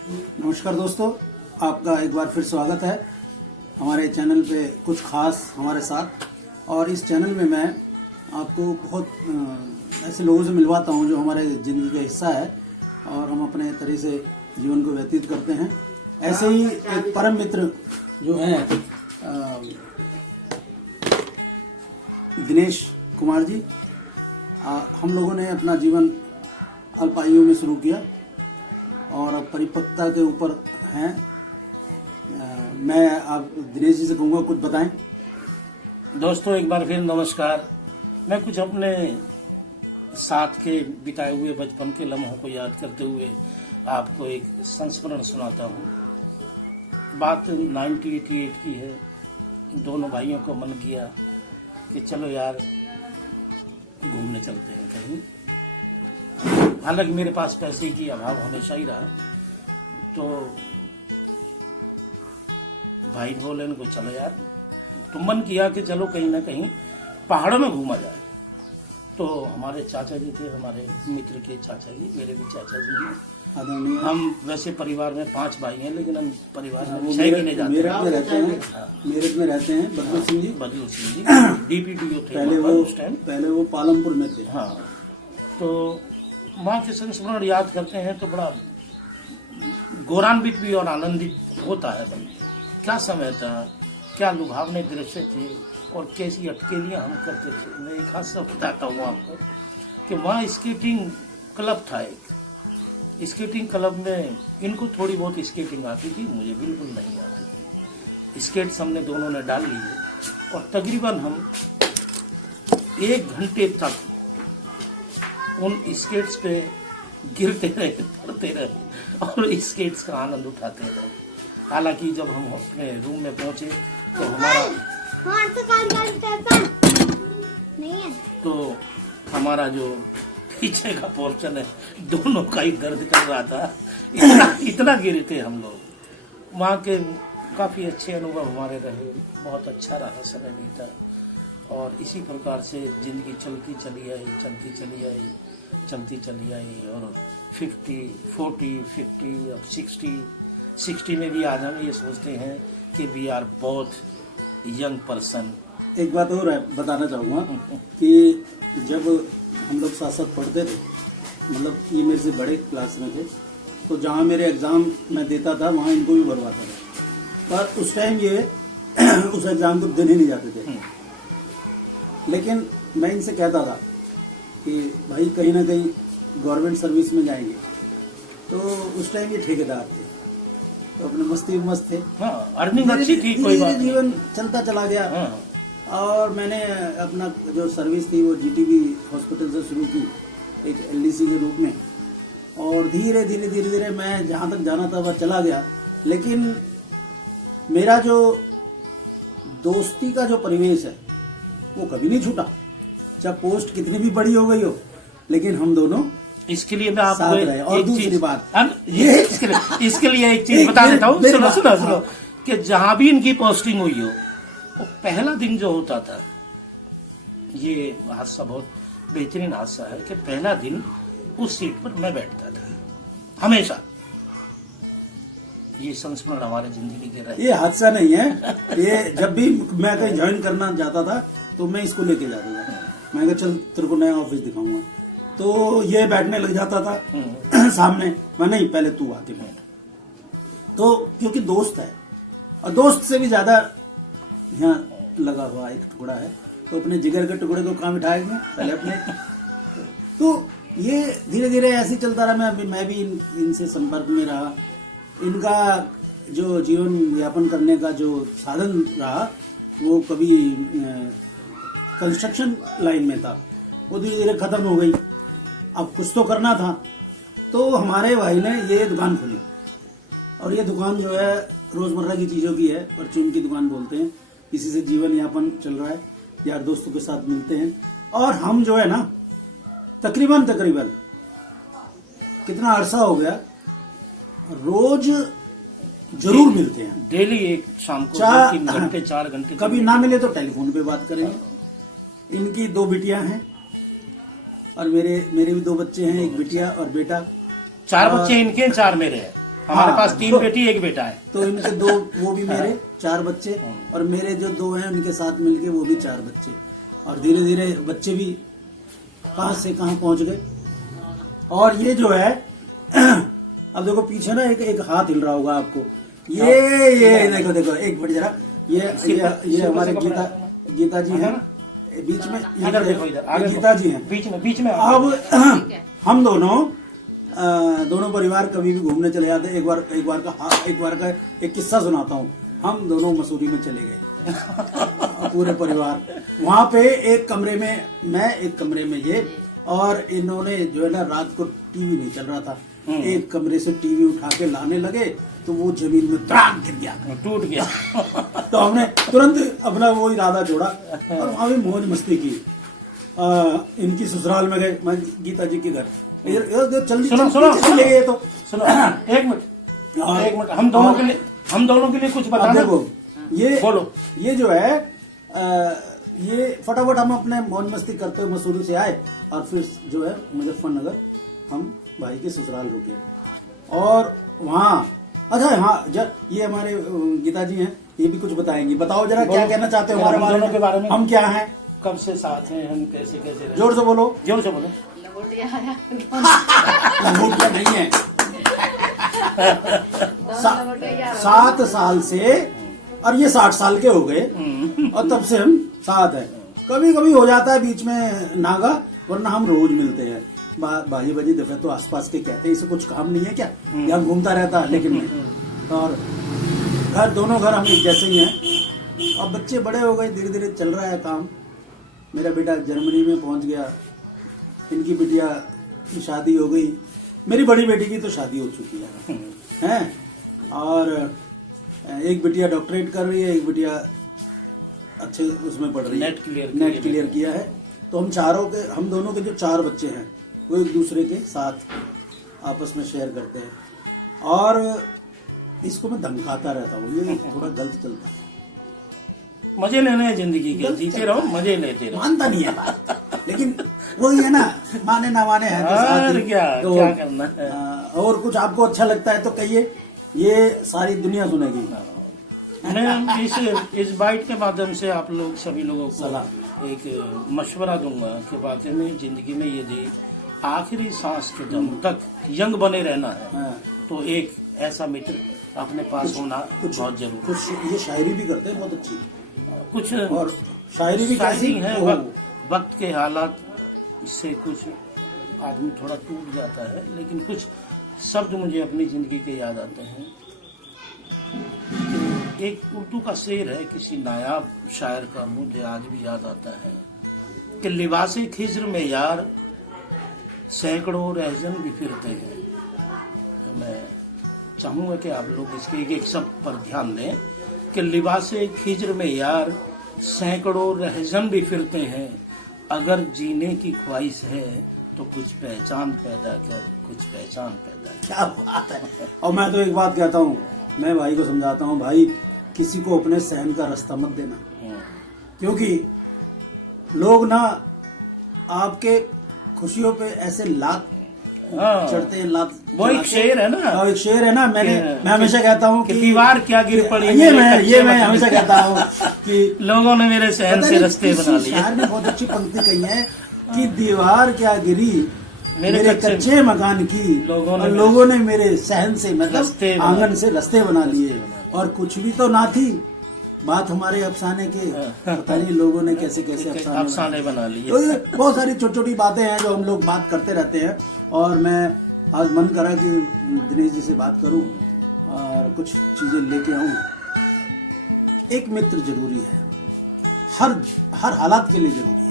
नमस्कार दोस्तों, आपका एक बार फिर स्वागत है हमारे चैनल पे कुछ खास हमारे साथ। और इस चैनल में मैं आपको बहुत ऐसे लोगों से मिलवाता हूं जो हमारे ज़िंदगी का हिस्सा है और हम अपने तरह से जीवन को व्यतीत करते हैं। ऐसे ही एक परम मित्र जो है दिनेश कुमार जी, हम लोगों ने अपना जीवन अल्प आयु में शुरू किया और अब परिपक्वता के ऊपर हैं। मैं आप दिनेश जी से कहूँगा कुछ बताएं। दोस्तों एक बार फिर नमस्कार। मैं कुछ अपने साथ के बिताए हुए बचपन के लम्हों को याद करते हुए आपको एक संस्मरण सुनाता हूँ। बात 1988 की है। दोनों भाइयों को मन किया कि चलो यार घूमने चलते हैं कहीं। हालांकि मेरे पास पैसे की अभाव हमेशा ही रहा, तो भाई बोले इनको चलो यार, तो मन किया कि चलो कहीं ना कहीं पहाड़ों में घूमा जाए। तो हमारे चाचा जी थे, हमारे मित्र के चाचा जी, मेरे भी चाचा जी हैं। हम वैसे परिवार में 5 भाई हैं, लेकिन हम परिवार में 6 गिने जाते हैं। मेरठ में रहते हैं बदलू सिंह जी। बदलू सिंह जी DPDO थे पहले वो पालमपुर में थे। हाँ, तो वहाँ के संस्मरण याद करते हैं तो बड़ा गौरवान्वित भी और आनंदित होता है। भाई क्या समय था, क्या लुभावने दृश्य थे और कैसी अटकेलियाँ हम करते थे। मैं एक हादसा बताता हूँ आपको कि वहाँ स्केटिंग क्लब था। एक स्केटिंग क्लब में इनको थोड़ी बहुत स्केटिंग आती थी, मुझे बिल्कुल नहीं आती थी। स्केट्स हमने दोनों ने डाल लिए और तकरीबन हम 1 घंटे तक उन स्केट्स पे गिरते रहे, पड़ते रहे और स्केट्स का आनंद उठाते रहे। हालांकि जब हम अपने रूम में पहुंचे तो हमारा जो पीछे का पोर्शन है दोनों का ही दर्द कर रहा था। इतना गिरे थे हम लोग। वहाँ के काफी अच्छे अनुभव हमारे रहे, बहुत अच्छा रहा, समय बीता। और इसी प्रकार से जिंदगी चलती चली आई और 50, 40, 50 और 60 में भी आज हम ये सोचते हैं कि we are both young person. एक बात और बताना चाहूँगा कि जब हम लोग साथ साथ पढ़ते थे, मतलब ये मेरे से बड़े क्लास में थे, तो जहाँ मेरे एग्ज़ाम मैं देता था वहाँ इनको भी भरवाता था। पर उस टाइम ये उस एग्ज़ाम को देने नहीं जाते थे। लेकिन मैं इनसे कहता था कि भाई कहीं ना कहीं गवर्नमेंट सर्विस में जाएंगे। तो उस टाइम ये ठेकेदार थे, तो अपने मस्ती में मस्त थे। हाँ, अर्निंग अच्छी थी, कोई बात नहीं। जीवन चलता चला गया। हाँ। और मैंने अपना जो सर्विस थी वो GTB हॉस्पिटल से शुरू की, एक LDC के रूप में। और धीरे धीरे मैं जहाँ तक जाना था वह चला गया। लेकिन मेरा जो दोस्ती का जो परिवेश है वो कभी नहीं छूटा, चाहे पोस्ट कितनी भी बड़ी हो गई हो, लेकिन हम दोनों इसके लिए मैं आपको और दूसरी बात इसके लिए एक चीज बता देता हूँ। सुनो कि जहां भी इनकी पोस्टिंग हुई हो, वो पहला दिन जो होता था, ये हादसा बहुत बेहतरीन हादसा है कि पहला दिन उस सीट पर मैं बैठता था हमेशा। ये संस्मरण हमारे जिंदगी के रहे। ये हादसा नहीं है, ये जब भी मैं कहीं ज्वाइन करना जाता था तो मैं इसको लेके जाता था। मैं कहा चल तेरे को नया ऑफिस दिखाऊंगा, तो ये बैठने लग जाता था सामने। मैं नहीं, पहले तू आके बैठ। तो क्योंकि दोस्त है और दोस्त से भी ज्यादा यहाँ लगा हुआ एक टुकड़ा है, तो अपने जिगर के टुकड़े को काम उठाएंगे पहले अपने। तो ये धीरे धीरे ऐसे चलता रहा। मैं भी इनसे संपर्क में रहा। इनका जो जीवन यापन करने का जो साधन रहा वो कभी कंस्ट्रक्शन लाइन में था, वो धीरे धीरे खत्म हो गई। अब कुछ तो करना था, तो हमारे भाई ने ये दुकान खोली। और ये दुकान जो है रोजमर्रा की चीजों की है, परचून की दुकान बोलते हैं। इसी से जीवन यापन चल रहा है, यार दोस्तों के साथ मिलते हैं। और हम जो है ना तकरीबन कितना अरसा हो गया, रोज जरूर मिलते हैं। डेली एक शाम को 3 घंटे 4 घंटे। कभी ना मिले तो टेलीफोन पे बात करेंगे। इनकी 2 बिटियां हैं और मेरे भी 2 बच्चे हैं, एक बिटिया और बेटा। 4 बच्चे इनके, 4 मेरे हैं। हमारे हाँ, पास 3 बेटी 1 बेटा है। तो इनके 2 वो भी मेरे 4 बच्चे, और मेरे जो 2 हैं उनके साथ मिलके वो भी 4 बच्चे, और धीरे धीरे बच्चे भी कहाँ से कहाँ पहुंच गए। और ये जो है अब देखो पीछे ना एक हाथ हिल रहा होगा आपको, ये देखो देखो एक मिनट जरा, ये हमारे गीता जी हैं बीच में, इधर देखो, इधर आगे गीता जी हैं बीच में। अब हम दोनों परिवार कभी भी घूमने चले जाते हैं। एक बार का एक किस्सा सुनाता हूँ। हम दोनों मसूरी में चले गए पूरे परिवार। वहां पे एक कमरे में मैं, एक कमरे में ये, और इन्होंने जो है ना रात को टीवी नहीं चल रहा था, एक कमरे से टीवी उठा के लाने लगे तो वो जमीन में धड़ाक गिर गया, टूट गया। तो हमने तुरंत अपना वो इरादा जोड़ा और वहां भी मौज मस्ती की। इनकी ससुराल में गए, मैं गीता जी के घर, जल्दी चले गए। तो सुनो, एक मिनट हम दोनों के लिए कुछ बताना। देखो ये बोलो, ये जो है ये फटाफट हम अपने मौज मस्ती करते हुए मसूरी से आए, और फिर जो है मुजफ्फरनगर हम भाई के ससुराल रुके, और वहाँ अच्छा हाँ ये हमारे गीता जी हैं, ये भी कुछ बताएंगी। बताओ जरा क्या कहना चाहते हो हमारे बारे में, हम क्या हैं, कब से साथ हैं, हम कैसे कैसे। जोर से बोलो। लंगोटिया नहीं है। 7 साल से, और ये 60 साल के हो गए, और तब से हम साथ हैं। कभी कभी हो जाता है बीच में नागा, वरना हम रोज मिलते हैं। बाजी बाजी दफे तो आसपास के कहते हैं, इसे कुछ काम नहीं है क्या, यहाँ घूमता रहता है, लेकिन नहीं। और दोनों घर हम एक जैसे ही हैं। अब बच्चे बड़े हो गए, धीरे धीरे चल रहा है काम। मेरा बेटा जर्मनी में पहुंच गया, इनकी बिटिया की शादी हो गई, मेरी बड़ी बेटी की तो शादी हो चुकी है, और एक बिटिया डॉक्टरेट कर रही है, एक बिटिया अच्छे उसमें पढ़ रही है, नेट क्लियर किया है। तो हम दोनों के जो 4 बच्चे हैं वो एक दूसरे के साथ आपस में शेयर करते हैं, और इसको मैं धमकाता रहता हूँ, ये थोड़ा गलत चलता है। मजे लेने हैं जिंदगी के, जीते रहो, मजे लेते रहो। मानता नहीं है बात, लेकिन वही है ना, माने ना माने है तो साथ ही। तो क्या करना है। और कुछ आपको अच्छा लगता है तो कहिए, ये सारी दुनिया सुनेगी। मैं इस बाइट के माध्यम से आप लोग सभी लोगों को एक मशवरा दूंगा कि वाकई में जिंदगी में यदि आखिरी सांस के दम तक यंग बने रहना है, तो एक ऐसा मित्र अपने पास होना बहुत जरूरी। कुछ ये शायरी भी करते हैं बहुत अच्छी, कुछ और शायरी भी कैसी है। वक्त के हालात से कुछ आदमी थोड़ा टूट जाता है, लेकिन कुछ शब्द मुझे अपनी जिंदगी के याद आते हैं। एक उर्दू का शेर है किसी नायाब शायर का, मुझे आज भी याद आता है कि लिबासे खिज्र में यार सैकड़ों रहजन भी फिरते हैं। मैं चाहूंगा कि आप लोग इसके एक शब्द पर ध्यान दें कि लिबासे खिज्र में यार सैकड़ों रहजन भी फिरते हैं, अगर जीने की ख्वाहिश है तो कुछ पहचान पैदा कर, कुछ पहचान पैदा कर। क्या बात है। और मैं तो एक बात कहता हूँ, मैं भाई को समझाता हूँ, भाई किसी को अपने सहन का रास्ता मत देना, क्योंकि लोग ना आपके खुशियों पे ऐसे लात चढ़ते हैं, लात। वो एक शेर है ना, एक शेर है ना, मैं हमेशा कहता हूँ कि दीवार क्या गिर पड़ी। ये मैं हमेशा कहता हूँ कि लोगों ने मेरे सहन से रास्ते बना लिए। शायर ने बहुत अच्छी पंक्ति कही है कि दीवार क्या गिरी मेरे कच्चे मकान की, लोगों ने मेरे सहन से, मतलब आंगन से रास्ते बना लिए, और कुछ भी तो ना थी बात हमारे अफसाने के, पता नहीं लोगों ने कैसे कैसे अफसाने बना लिए। तो बहुत सारी छोटी छोटी बातें हैं जो हम लोग बात करते रहते हैं, और मैं आज मन करा कि दिनेश जी से बात करूं और कुछ चीजें लेके आऊं। एक मित्र जरूरी है, हर हालात के लिए जरूरी है।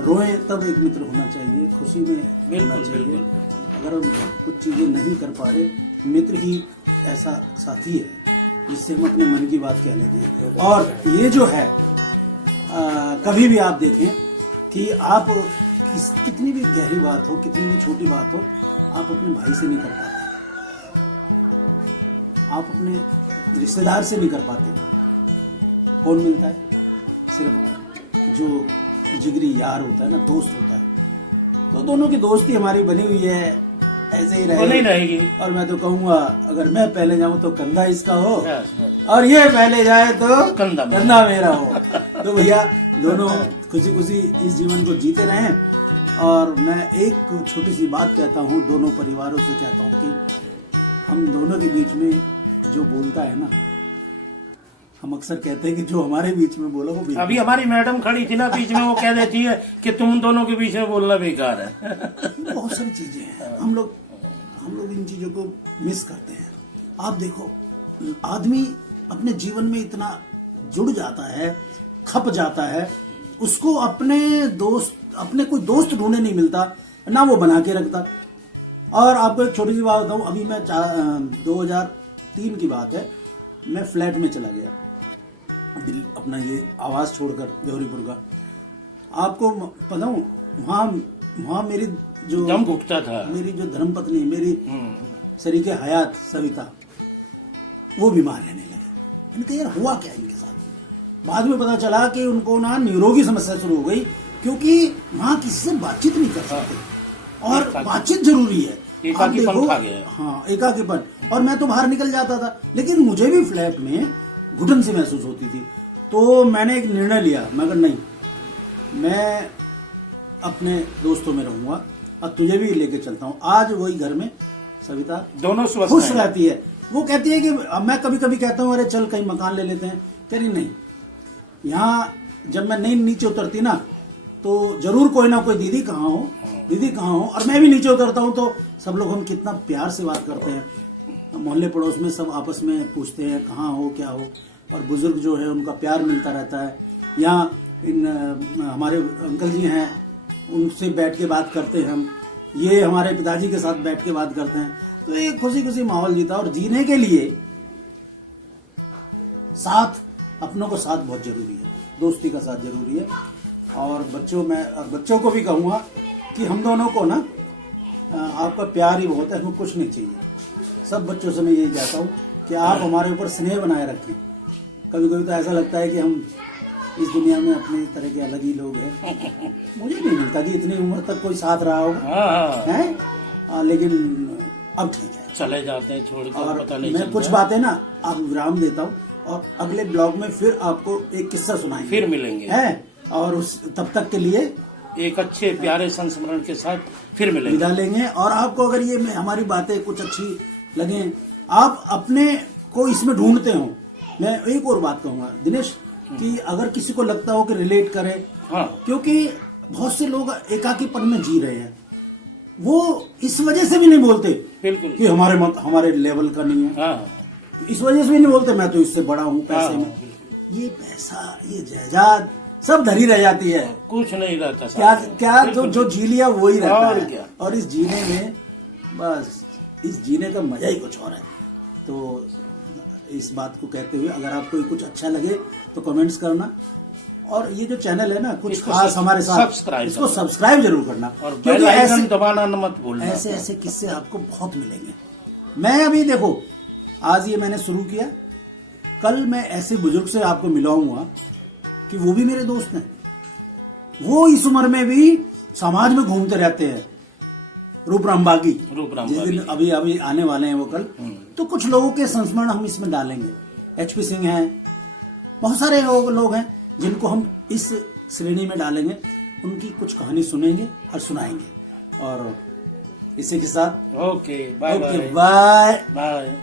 रोए तब एक मित्र होना चाहिए, खुशी में होना चाहिए। अगर हम कुछ चीजें नहीं कर पा रहे, मित्र ही ऐसा साथी है जिससे हम अपने मन की बात कह लेते हैं। और ये जो है कभी भी आप देखें कि आप कितनी भी गहरी बात हो, कितनी भी छोटी बात हो, आप अपने भाई से नहीं कर पाते, आप अपने रिश्तेदार से नहीं कर पाते। कौन मिलता है? सिर्फ जो जिगरी यार होता है ना, दोस्त होता है। तो दोनों की दोस्ती हमारी बनी हुई है ऐसे ही वो नहीं रहेगी। और मैं तो कहूंगा अगर मैं पहले जाऊं तो कंधा इसका हो बस, बस। और ये पहले जाए तो कंधा मेरा हो। तो भैया दोनों खुशी खुशी इस जीवन को जीते रहें। और मैं एक छोटी सी बात कहता हूँ, दोनों परिवारों से कहता हूँ कि हम दोनों के बीच में जो बोलता है ना, हम अक्सर कहते हैं कि जो हमारे बीच में बोला वो बेकार। अभी हमारी मैडम खड़ी थी ना बीच में, वो कह देती है कि तुम दोनों के बीच में बोलना बेकार है। बहुत सारी चीजें हैं, हम लोग इन चीजों को मिस करते हैं। आप देखो, आदमी अपने जीवन में इतना जुड़ जाता है, खप जाता है, उसको अपने कोई दोस्त ढूंढने नहीं मिलता, ना वो बना के रखता। और आपको एक छोटी सी बात बताऊं, अभी मैं 2003 की बात है, मैं फ्लैट में चला गया अपना ये आवास छोड़कर गौरीपुर का। आपको पता हूँ वहाँ मेरी जो दम घुटता था, मेरी जो धर्मपत्नी, मेरी शरीके हयात सविता, वो बीमार रहने लगे। मैंने कहा यार हुआ क्या इनके साथ। बाद में पता चला कि उनको ना न्यूरो की समस्या शुरू हो गई, क्योंकि वहाँ किसी से बातचीत नहीं कर सकते और बातचीत जरूरी है। एकाकीपन खा गया। हाँ, एकाकीपन। और मैं तो बाहर निकल जाता था, लेकिन मुझे भी फ्लैट में घुटन सी महसूस होती थी। तो मैंने एक निर्णय लिया, मैं कहा नहीं, मैं अपने दोस्तों में रहूंगा और तुझे भी लेके चलता हूँ। आज वही घर में सविता दोनों खुश रहती है। वो कहती है कि मैं कभी कभी कहता हूँ अरे चल कहीं मकान ले लेते हैं, कह रही नहीं, यहाँ जब मैं नहीं नीचे उतरती ना तो जरूर कोई ना कोई दीदी कहाँ हो, और मैं भी नीचे उतरता हूँ तो सब लोग हम कितना प्यार से बात करते हैं। मोहल्ले पड़ोस में सब आपस में पूछते हैं कहाँ हो क्या हो, और बुजुर्ग जो है उनका प्यार मिलता रहता है। यहाँ हमारे अंकल जी हैं, उनसे बैठ के बात करते हैं हम, ये हमारे पिताजी के साथ बैठ के बात करते हैं। तो एक खुशी खुशी माहौल जीता। और जीने के लिए साथ, अपनों को साथ बहुत जरूरी है, दोस्ती का साथ जरूरी है। और बच्चों को भी कहूँगा कि हम दोनों को ना आपका प्यार ही बहुत है, हमें कुछ नहीं चाहिए। सब बच्चों से मैं यही कहता हूँ कि आप हमारे ऊपर स्नेह बनाए रखें। कभी कभी तो ऐसा लगता है कि हम इस दुनिया में अपने तरह के अलग ही लोग हैं। मुझे नहीं मिलता कि इतनी उम्र तक कोई साथ रहा होगा, है? लेकिन अब ठीक है, चले जाते हैं छोड़कर, और पता नहीं मैं कुछ बातें ना आप विराम देता हूँ और अगले ब्लॉग में फिर आपको एक किस्सा सुनाएंगे, फिर मिलेंगे, है? और तब तक के लिए एक अच्छे प्यारे संस्मरण के साथ फिर मिलेंगे, विदा लेंगे। और आपको अगर ये हमारी बातें कुछ अच्छी लगे, आप अपने को इसमें ढूंढते हो, मैं एक और बात कहूंगा दिनेश, कि अगर किसी को लगता हो कि रिलेट करे, क्योंकि बहुत से लोग एकाकीपन में जी रहे हैं, वो इस वजह से भी नहीं बोलते बिल्कुल कि हमारे लेवल का नहीं है, इस वजह से भी नहीं बोलते मैं तो इससे बड़ा हूँ पैसे में। ये पैसा, ये जायदाद सब धरी रह जाती है, कुछ नहीं रहता। क्या जो जी लिया वो ही रहता और है। क्या? और इस जीने में बस, इस जीने का मजा ही कुछ और है। तो इस बात को कहते हुए अगर आपको कुछ अच्छा लगे तो कमेंट्स करना, और ये जो चैनल है ना कुछ खास हमारे साथ, इसको सब्सक्राइब जरूर करना, और बेल आइकन दबाना मत भूलना। ऐसे किस्से आपको बहुत मिलेंगे। मैं अभी देखो, आज ये मैंने शुरू किया, कल मैं ऐसे बुजुर्ग से आपको मिलाऊंगा कि वो भी मेरे दोस्त हैं, वो इस उम्र में भी समाज में घूमते रहते हैं, रूपराम बागी जिस दिन अभी आने वाले हैं वो कल। तो कुछ लोगों के संस्मरण हम इसमें डालेंगे। HP सिंह हैं, बहुत सारे लोग हैं जिनको हम इस श्रेणी में डालेंगे, उनकी कुछ कहानी सुनेंगे और सुनाएंगे। और इसी के साथ ओके बाय बाय।